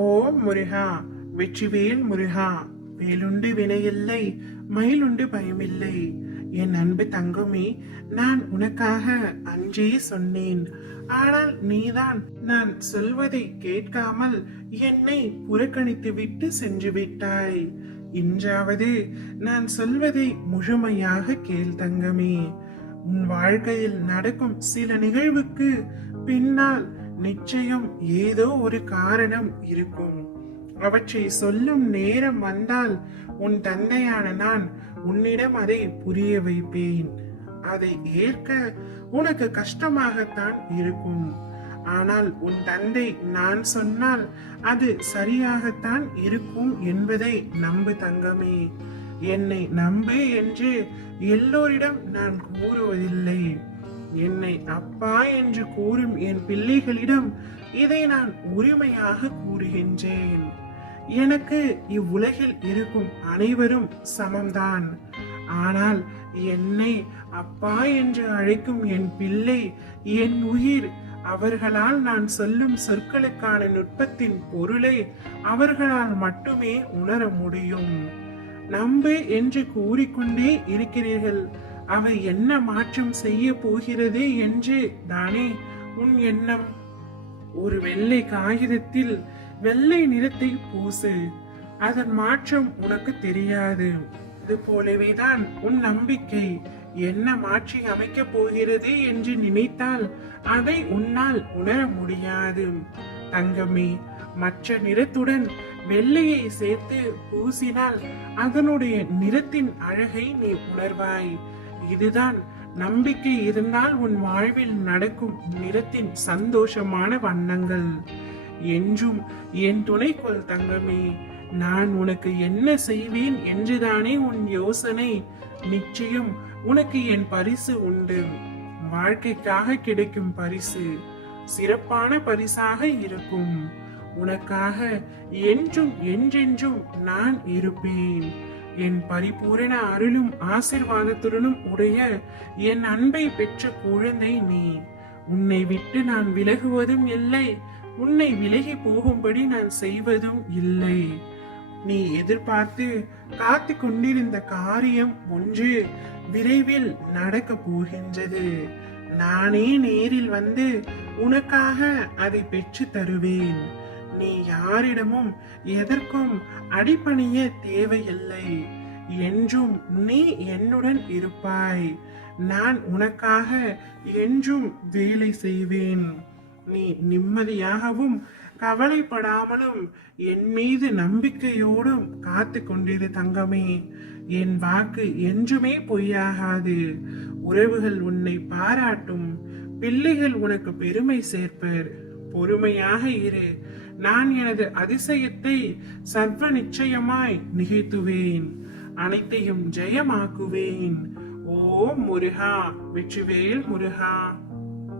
ஓம் முருகா வெற்றிவேல் முருகா வேலுண்டு வினையில்லை மயிலுண்டு பயமில்லை. என் அன்பு தங்கமே நான் உனக்காக அன்றே சொன்னேன். ஆனால் நீதான் நான் சொல்வதை கேட்காமல் என்னை புறக்கணித்து விட்டு சென்று விட்டாய். இன்றாவது நான் சொல்வதை முழுமையாக கேள் தங்கமே. உன் வாழ்க்கையில் நடக்கும் சில நிகழ்வுக்கு பின்னால் நிச்சயம் ஏதோ ஒரு காரணம் இருக்கும். அவற்றை சொல்லும் நேரம் வந்தால் உன் தந்தையான நான் உன்னிடம் அதை புரிய வைப்பேன். அதை ஏற்க உனக்கு கஷ்டமாகத்தான் இருக்கும். ஆனால் உன் தந்தை நான் சொன்னால் அது சரியாகத்தான் இருக்கும் என்பதை நம்பு தங்கமே. என்னை நம்பு என்று எல்லோரிடம் நான் கூறுவதில்லை. என்னை அப்பா என்று கூறும் என் பிள்ளைகளிடம் இதை நான் உரிமையாக கூறுகின்றேன். எனக்கு இவ்வுலகில் இருக்கும் அனைவரும் சமம்தான். ஆனால் என்னை அப்பா என்று அழைக்கும் என் பிள்ளை என் உயிர் அவர்களால் நான் சொல்லும் சொற்களுக்கான நுட்பத்தின் பொருளை அவர்களால் மட்டுமே உணர முடியும். நம்பு என்று கூறிக்கொண்டே இருக்கிறீர்கள். அவை என்ன மாற்றம் செய்ய போகிறது என்று தானே? உன் எண்ணம். ஒரு வெள்ளை காகிதத்தில் வெள்ளை நிறத்தை பூசு. அதன் மாற்றம் உனக்கு தெரியாது. இது போலவேதான் உன் நம்பிக்கை. என்ன மாற்றி அமைக்கப் போகிறது என்று நினைத்தால் அதை உன்னால் உணர முடியாது. தங்கமே மற்ற நிறத்துடன் வெள்ளையை சேர்த்து பூசினால் அதனுடைய நிறத்தின் அழகை நீ உணர்வாய். இதுதான் நம்பிக்கை இருந்தால் உன் வாழ்வில் நடக்கும் நிறத்தின் சந்தோஷமான வண்ணங்கள். என்றும் என் துணைக்குள் தங்கமே நான் உனக்கு என்ன செய்வேன் என்றுதானே உன் யோசனை. நிச்சயம் உனக்கு என் பரிசு உண்டு. வாழ்க்கைக்காக கிடைக்கும் பரிசு சிறப்பான பரிசாக இருக்கும். உனக்காக என்றும் என்றென்றும் நான் இருப்பேன். என் பரிபூரண அருளும் ஆசிர்வாதத்துடனும் உடைய என் அன்பை பெற்ற குழந்தை நீ. உன்னை விட்டு நான் விலகுவதும் இல்லை உன்னை விலகி போகும்படி நான் செய்வதும் இல்லை. நீ எதிர்பார்த்து காத்து கொண்டிருந்த காரியம் ஒன்று விரைவில் நடக்க போகின்றது. நானே நேரில் வந்து உனக்காக அதை பெற்று தருவேன். நீ யாரிடமும் எதற்கும் அடிபணிய தேவையில்லை. என்றும் நீ என்னுடன் இருப்பாய். நான் உனக்காக என்றும் வேலை செய்வேன். நீ நிம்மதியாகவும் கவலைப்படாமலும் என் மீது நம்பிக்கையோடும் காத்து கொண்டிரு தங்கமே. என் வாக்கு என்றுமே பொய்யாகாது. உறவுகள் உன்னை பாராட்டும். பிள்ளைகள் உனக்கு பெருமை சேர்ப்பர். பொறுமையாக இரு. நான் எனது அதிசயத்தை சர்வ நிச்சயமாய் நிகழ்த்துவேன். அனைத்தையும் ஜெயமாக்குவேன். ஓ முருகா வெற்றிவேல் முருகா.